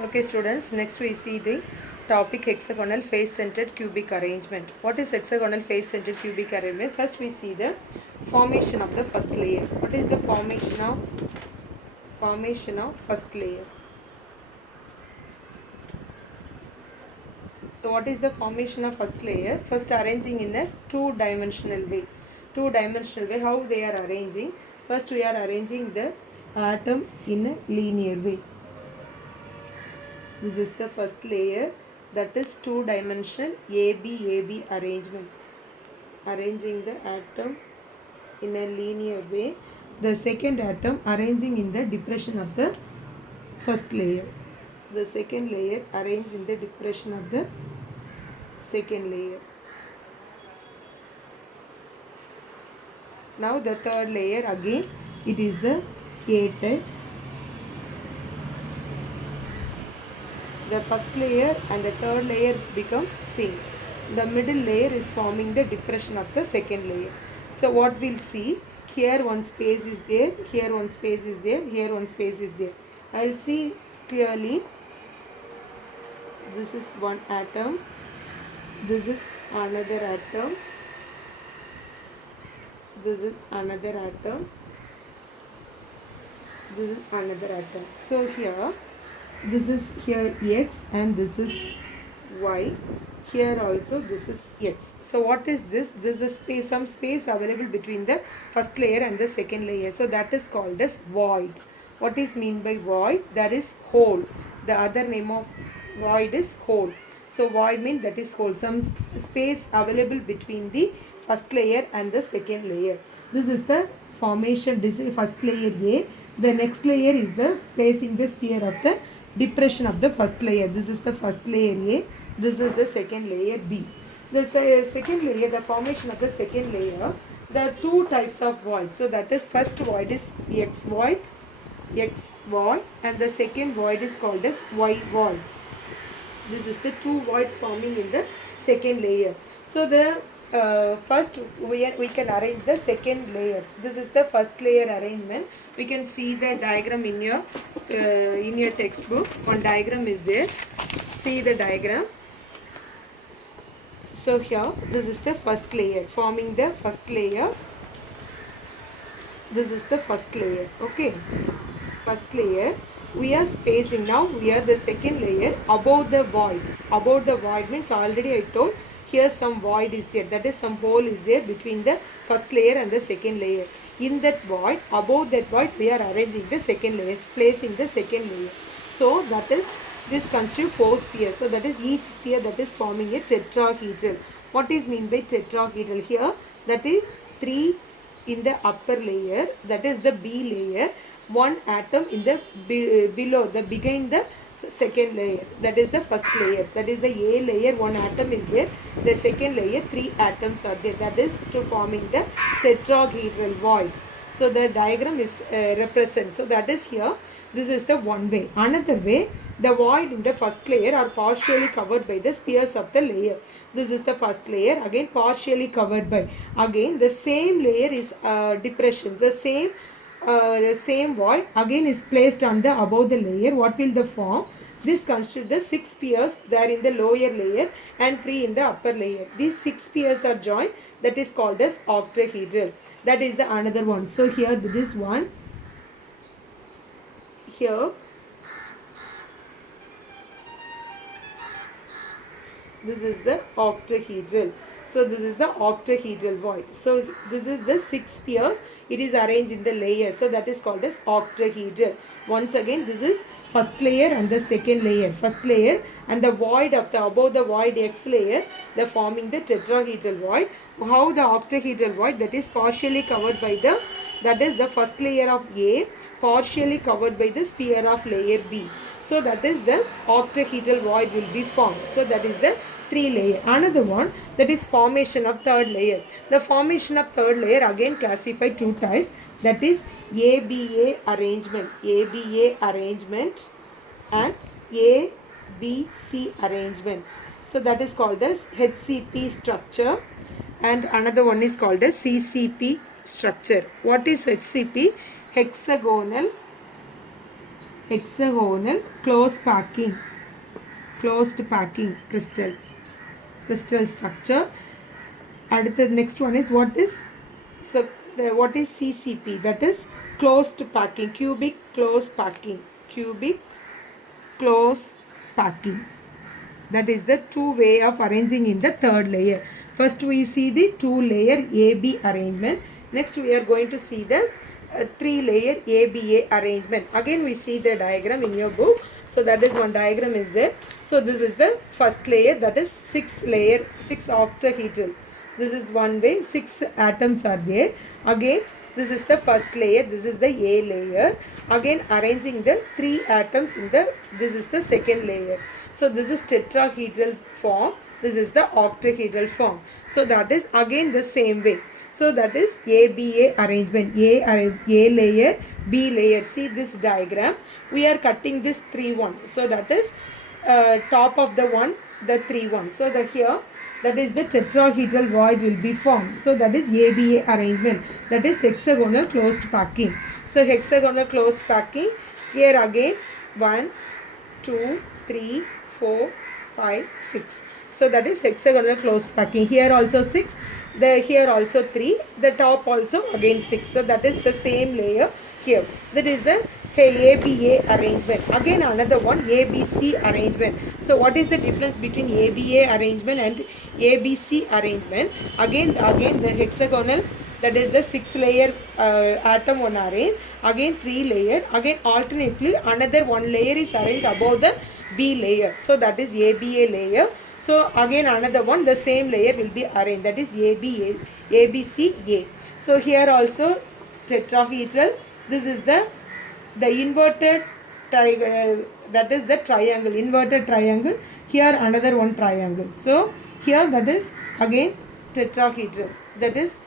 Okay students, next we see the topic hexagonal face-centered cubic arrangement. What is hexagonal face-centered cubic arrangement? First we see the formation of the first layer. What is the formation of first layer? So what is the formation of first layer? First arranging in a two-dimensional way. Two-dimensional way, how they are arranging? First we are arranging the atom in a linear way. This is the first layer, that is two-dimensional AB arrangement. Arranging the atom in a linear way. The second atom arranging in the depression of the first layer. The second layer arranged in the depression of the second layer. Now the third layer, again it is the A type. The first layer and the third layer becomes same. The middle layer is forming the depression of the second layer. So what we'll see, here one space is there, here one space is there, here one space is there. I'll see clearly. This is one atom, this is another atom, this is another atom, this is another atom. So here, this is here X and this is Y. Here also this is X. So what is this? This is the space, some space available between the first layer and the second layer. So that is called as void. What is mean by void? That is hole. The other name of void is hole. So void means that is hole. Some space available between the first layer and the second layer. This is the formation. This is first layer A. The next layer is the placing the sphere of the depression of the first layer. This is the first layer A. This is the second layer B. The second layer, the formation of the second layer, there are two types of void. So that is, first void is X void, and the second void is called as Y void. This is the two voids forming in the second layer. So the first we can arrange the second layer. This is the first layer arrangement. We can see the diagram in your textbook. One diagram is there. See the diagram. So here, this is the first layer, forming the first layer. This is the first layer. Okay, first layer. We are spacing now. We are the second layer above the void. Above the void means already I told. Here some void is there, that is some hole is there between the first layer and the second layer. In that void, above that void, we are arranging the second layer, placing the second layer. So that is, this constitutes four spheres. So that is each sphere that is forming a tetrahedral. What is mean by tetrahedral? Here, that is 3 in the upper layer, that is the B layer, one atom in the below, the behind the second layer, that is the first layer, that is the A layer, one atom is there. The second layer, 3 atoms are there, that is to forming the tetrahedral void. So the diagram is represent. So that is here, this is the one way. Another way, the void in the first layer are partially covered by the spheres of the layer. This is the first layer, again partially covered by, again the same layer is depression, the same void again is placed on the above the layer. What will the form? This constitutes the 6 spheres there in the lower layer and 3 in the upper layer. These 6 spheres are joined, that is called as octahedral. That is the another one. So here this one, here this is the octahedral. So this is the octahedral void. So this is the 6 spheres. It is arranged in the layer. So that is called as octahedral. Once again, this is first layer and the second layer. First layer and the void of the above the void X layer, they are forming the tetrahedral void. How the octahedral void, that is partially covered by the, that is the first layer of A, partially covered by the sphere of layer B. So that is the octahedral void will be formed. So that is the 3 layer. Another one, that is formation of third layer. The formation of third layer again classified 2 types, that is ABA arrangement, and ABC arrangement. So that is called as HCP structure, and another one is called as CCP structure. What is HCP? hexagonal closed packing crystal structure. And the next one is what is CCP, that is closed packing, cubic closed packing. That is the two way of arranging in the third layer. First we see the two layer AB arrangement. Next we are going to see the three layer ABA arrangement. Again we see the diagram in your book. So that is one diagram is there. So this is the first layer, that is 6 octahedral. This is one way, 6 atoms are there. Again this is the first layer, this is the A layer. Again arranging the 3 atoms in the, this is the second layer. So this is tetrahedral form, this is the octahedral form. So that is again the same way. So that is ABA arrangement, A layer, B layer. See this diagram, we are cutting this 3-1. So that is top of the one, the 3-1. So the here, that is the tetrahedral void will be formed. So that is ABA arrangement, that is hexagonal closed packing. So hexagonal closed packing, here again 1, 2, 3, 4, 5, 6. So that is hexagonal closed packing. Here also 6, here also 3, the top also again 6. So that is the same layer here. That is the ABA arrangement. Again another one, ABC arrangement. So what is the difference between ABA arrangement and ABC arrangement? Again the hexagonal, that is the 6 layer atom one arrange. Again 3 layer. Again alternately another 1 layer is arranged above the B layer. So that is ABA layer. So again another one, the same layer will be arranged, that is ABCA. So here also tetrahedral. This is the inverted triangle, that is the triangle, inverted triangle. Here another one triangle. So here that is again tetrahedral, that is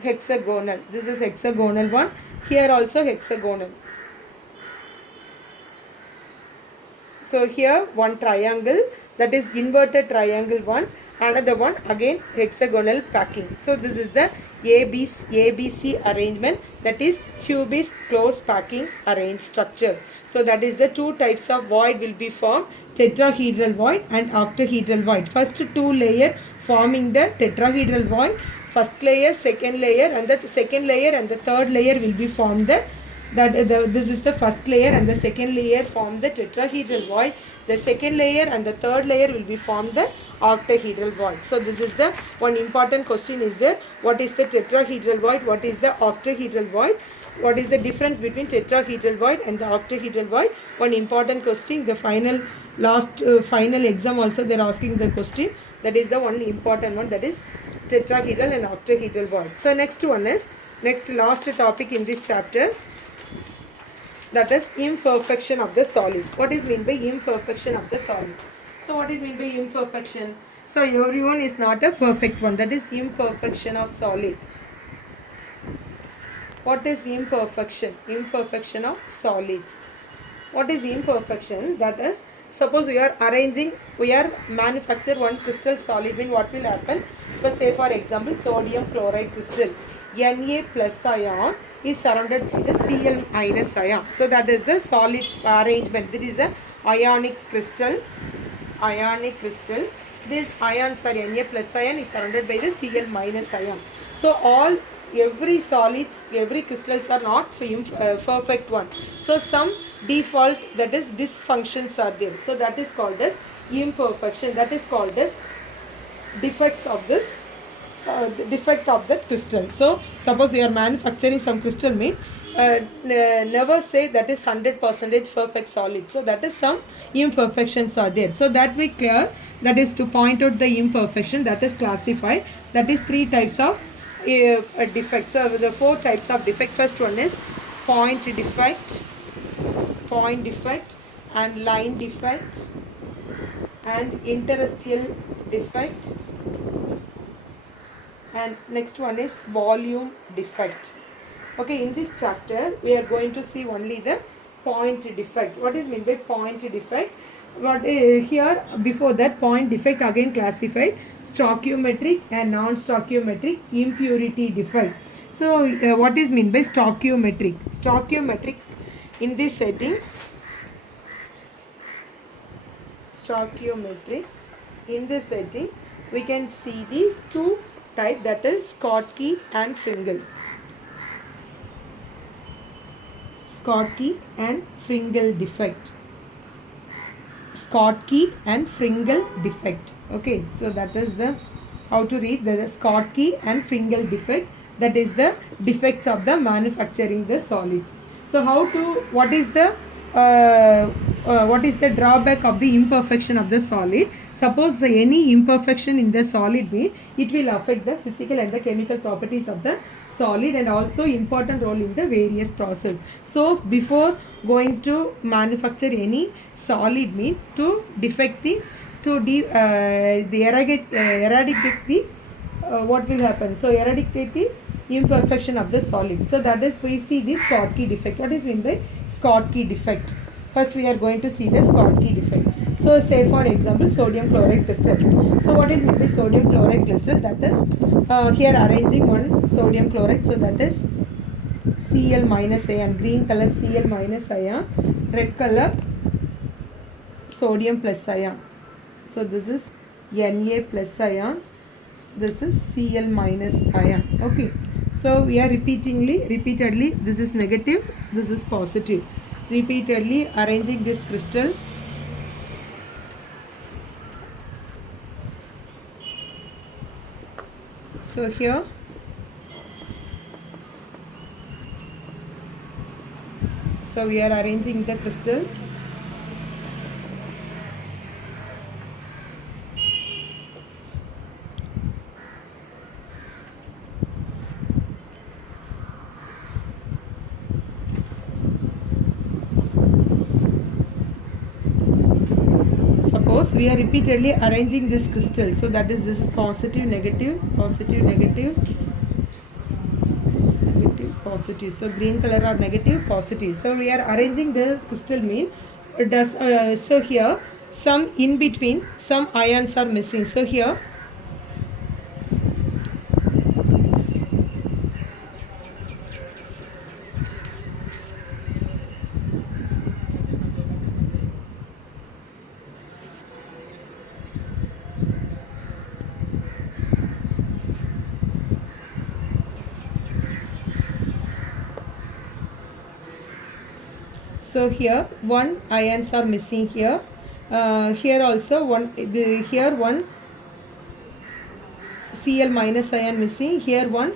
hexagonal. This is hexagonal one. Here also hexagonal. So here one triangle, that is inverted triangle one. Another one again hexagonal packing. So this is the ABC arrangement, that is cubist closed packing arranged structure. So that is the two types of void will be formed, tetrahedral void and octahedral void. First 2 layer forming the tetrahedral void, first layer, second layer, and the second layer and the third layer will be formed this is the first layer, and the second layer form the tetrahedral void. The second layer and the third layer will be formed the octahedral void. So this is the one important question is there. What is the tetrahedral void? What is the octahedral void? What is the difference between tetrahedral void and the octahedral void? One important question. The final exam also they are asking the question. That is the one important one, that is tetrahedral and octahedral void. So next one is last topic in this chapter, that is imperfection of the solids. What is meant by imperfection of the solid? So what is meant by imperfection? So everyone is not a perfect one, that is imperfection of solid. What is imperfection? Imperfection of solids. What is imperfection? That is, suppose we are manufacture one crystal solid, then what will happen? So say for example sodium chloride crystal, Na plus ion is surrounded by the Cl minus ion. So that is the solid arrangement. This is a ionic crystal. This ions are Na plus ion is surrounded by the Cl minus ion. So every solids, every crystals are not perfect one. So some default, that is dysfunctions are there. So that is called as imperfection. That is called as defects of this defect of the crystal. So suppose you are manufacturing some crystal, mean never say that is 100% perfect solid. So that is some imperfections are there. So that we clear, that is to point out the imperfection, that is classified. That is 3 types of defects. So the 4 types of defect. First one is point defect, and line defect, and interstitial defect, and next one is volume defect. Okay, in this chapter we are going to see only the point defect. What is meant by point defect? What here before that, point defect again classified stoichiometric and non-stoichiometric impurity defect. So what is meant by stoichiometric? Stoichiometric In this setting, stoichiometry, in this setting we can see the two type, that is Schottky and Fringel. Schottky and Fringel defect. Schottky and Fringel defect. Okay, so that is the how to read the Schottky and Fringel defect. That is the defects of the manufacturing the solids. So what is the drawback of the imperfection of the solid? Suppose any imperfection in the solid mean it will affect the physical and the chemical properties of the solid, and also important role in the various process. So before going to manufacture any solid mean to defect the eradicate the what will happen? So eradicate the imperfection of the solid. So that is we see the Schottky defect. What is meant by Schottky defect? First we are going to see the Schottky defect. So say for example sodium chloride crystal. So what is meant by sodium chloride crystal? That is here arranging one sodium chloride. So that is Cl minus ion, green color Cl minus ion, red color sodium plus ion. So this is Na plus ion, this is Cl minus ion. Okay, so we are repeatedly, this is negative, this is positive, repeatedly arranging this crystal. So here we are arranging the crystal. Suppose we are repeatedly arranging this crystal. So that is, this is positive, negative, positive, negative, negative, positive. So green color are negative, positive. So we are arranging the crystal mean does so here some in between some ions are missing. So here here one ions are missing here. Here also one, here one Cl minus ion missing, here one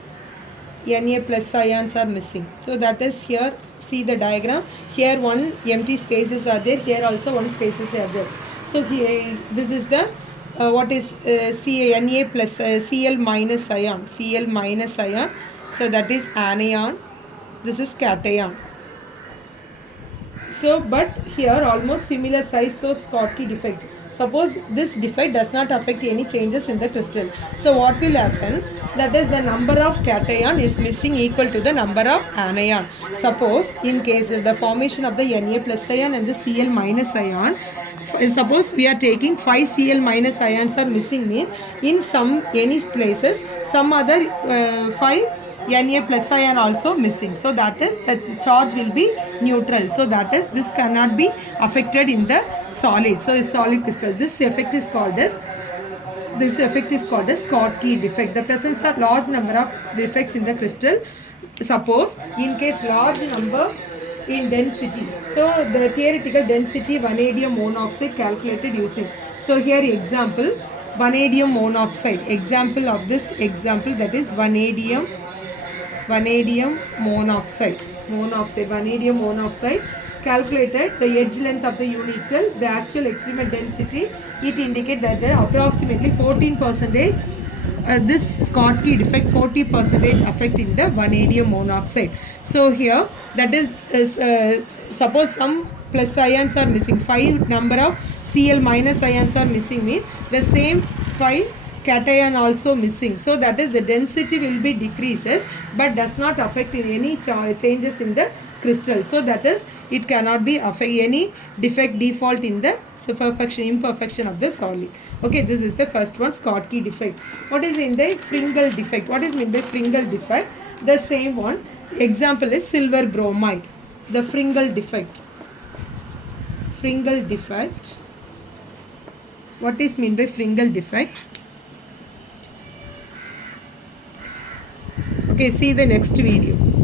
Na plus ions are missing. So that is here, see the diagram, here one empty spaces are there, here also one spaces are there. So here this is the what is Na plus Cl minus ion, Cl minus ion. So that is anion, this is cation. So but here almost similar size, so Schottky defect. Suppose this defect does not affect any changes in the crystal. So what will happen? That is, the number of cation is missing equal to the number of anion. Suppose in case of the formation of the Na plus ion and the Cl minus ion, suppose we are taking 5 Cl minus ions are missing, mean in any places some other 5 Na plus ion also missing. So that is, the charge will be neutral. So that is, this cannot be affected in the solid. So it's solid crystal. This effect is called as Schottky defect. The presence of large number of defects in the crystal. Suppose in case large number in density. So the theoretical density vanadium monoxide calculated using. So here example vanadium monoxide. Example of this example, that is vanadium monoxide. Vanadium monoxide calculated the edge length of the unit cell, the actual experiment density. It indicates that there are approximately 14% this Schottky defect, 40% affecting the vanadium monoxide. So here that is suppose some plus ions are missing, 5 number of Cl minus ions are missing, mean the same 5 cation also missing. So that is, the density will be decreases but does not affect in any changes in the crystal. So that is, it cannot be affect any defect, default in the imperfection of the solid. Okay, this is the first one, Schottky defect. What is in the Fringel defect? What is meant by Fringel defect? The same one. Example is silver bromide. the Fringal defect. Fringal defect. What is meant by Fringal defect? Okay, see the next video.